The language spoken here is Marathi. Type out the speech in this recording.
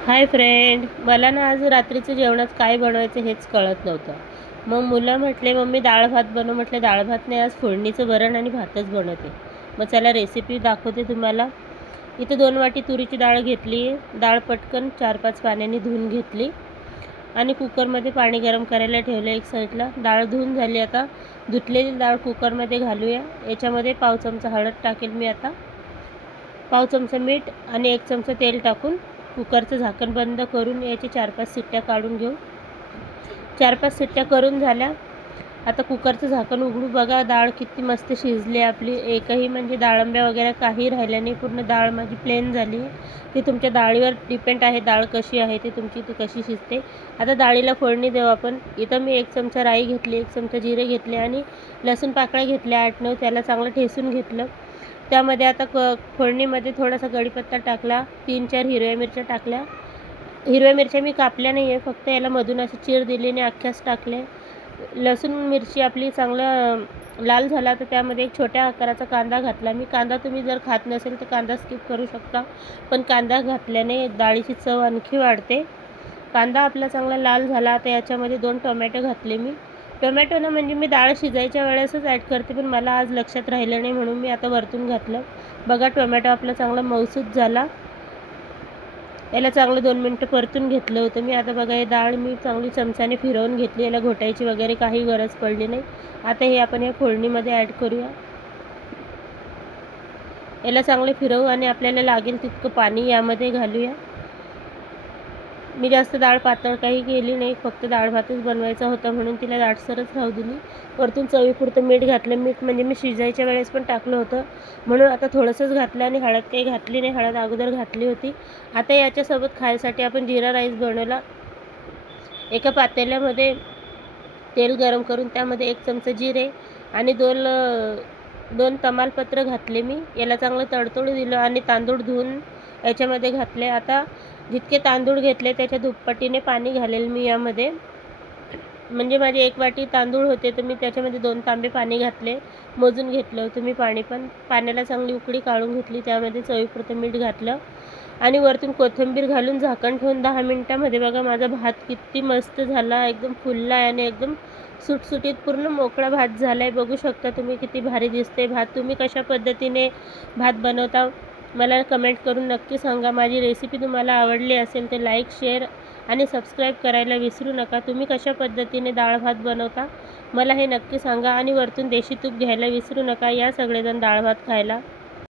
हाय फ्रेंड, मला ना आज रात्रीचं जेवणात काय बनवायचं हेच कळत नव्हतं. मग मुलं म्हटले मम्मी डाळ भात बनव. म्हटलं डाळ भात नाही, आज फोडणीचं वरण आणि भातच बनवते. मग चला रेसिपी दाखवते तुम्हाला. इथे 2 वाटी तुरीची डाळ घेतली. डाळ पटकन 4-5 पाण्याने धुवून घेतली आणि कुकरमध्ये पाणी गरम करायला ठेवलं एक साईडला. डाळ धुवून झाली. आता धुतलेली डाळ कुकरमध्ये घालूया. याच्यामध्ये पाव चमचा हळद टाकेल मी आता, पाव चमचा मीठ आणि 1 चमचा तेल टाकून कुकरचं झाकण बंद करून याची 4-5 शिट्ट्या काढून घेऊ. 4-5 शिट्ट्या करून झाल्या. आता कुकरचं झाकण उघडू. बघा डाळ किती मस्त शिजली आपली. एकही म्हणजे डाळंब्या वगैरे काही राहिल्या नाही. पूर्ण डाळ माझी प्लेन झाली. ती तुमच्या डाळीवर डिपेंड आहे, डाळ कशी आहे ते तुमची, ती कशी शिजते. आता डाळीला फोडणी देऊ आपण. इथं मी 1 चमचा राई घेतली, 1 चमचा जिरे घेतले आणि लसूण पाकळ्या घेतल्या 8-9. त्याला चांगलं ठेसून घेतलं. त्यामध्ये आता फोडणीमध्ये थोडासा कढीपत्ता टाकला, 3-4 हिरव्या मिरच्या टाकल्या. हिरव्या मिरच्या मी कापल्या नाही आहे, फक्त याला मधून अशी चीर दिली आणि अख्ख्याच टाकले. लसूण मिरची आपली चांगलं लाल झाला तर त्यामध्ये एक छोट्या आकाराचा कांदा घातला मी. कांदा तुम्ही जर खात नसेल तर कांदा स्किप करू शकता, पण कांदा घातल्याने डाळीची चव आणखी वाढते. कांदा आपला चांगला लाल झाला. आता याच्यामध्ये 2 टोमॅटो घातले मी. टोमॅटो ना म्हणजे मी डाळ शिजायच्या वेळेसच ॲड करते, पण मला आज लक्षात राहिलं नाही म्हणून मी आता वरतून घातलं. बघा टोमॅटो आपला चांगला मऊसूत झाला. याला चांगलं 2 मिनटं परतून घेतलं होतं मी. आता बघा हे डाळ मी चांगली चमच्याने फिरवून घेतली. याला घोटायची वगैरे काही गरज पडली नाही. आता हे आपण या फोडणीमध्ये ॲड करूया. याला चांगले फिरवू आणि आपल्याला लागेल तितकं पाणी यामध्ये घालूया. मी जास्त डाळ पातळ काही केली नाही, फक्त डाळ भातच बनवायचा होता म्हणून तिला दाटसरच राहू दिली. वरतून चवीपुरतं मीठ घातलं. मीठ म्हणजे मी शिजायच्या वेळेस पण टाकलं होतं म्हणून आता थोडंसंच घातलं आणि हळद काही घातली नाही, हळद अगोदर घातली होती. आता याच्यासोबत खायसाठी आपण जिरा राईस बनवला. एका पातेल्यामध्ये तेल गरम करून त्यामध्ये 1 चमचा जिरे आणि 2 तमालपत्र घातले मी. याला चांगलं तडतडू दिलं आणि तांदूळ धुवून याच्यामध्ये घातले. आता जितके तांदूळ घेतले त्याच्या दुप्पटीने पाणी घालेल मी यामध्ये. म्हणजे माझे 1 वाटी तांदूळ होते तर मी त्याच्यामध्ये 2 तांबे पाणी घातले. मोजून घेतलं होतं मी पाणी पण. पाण्याला चांगली उकळी काढून घेतली. त्यामध्ये चवीपुरतं मीठ घातलं आणि वरतून कोथिंबीर घालून झाकण ठेवून 10 मिनिटामध्ये बघा माझा भात किती मस्त झाला. एकदम फुलला आहे आणि एकदम सुटसुटीत पूर्ण मोकळा भात झाला आहे. बघू शकता तुम्ही किती भारी दिसते भात. तुम्ही कशा पद्धतीने भात बनवता मला कमेंट करून नक्की सांगा. माझी रेसिपी तुम्हाला आवडली असेल तर लाईक, शेअर आणि सबस्क्राईब करायला विसरू नका. तुम्ही कशा पद्धतीने डाळ भात बनवता मला हे नक्की सांगा आणि वरतून देशी तूप घ्यायला विसरू नका. या सगळेजण डाळ भात खायला.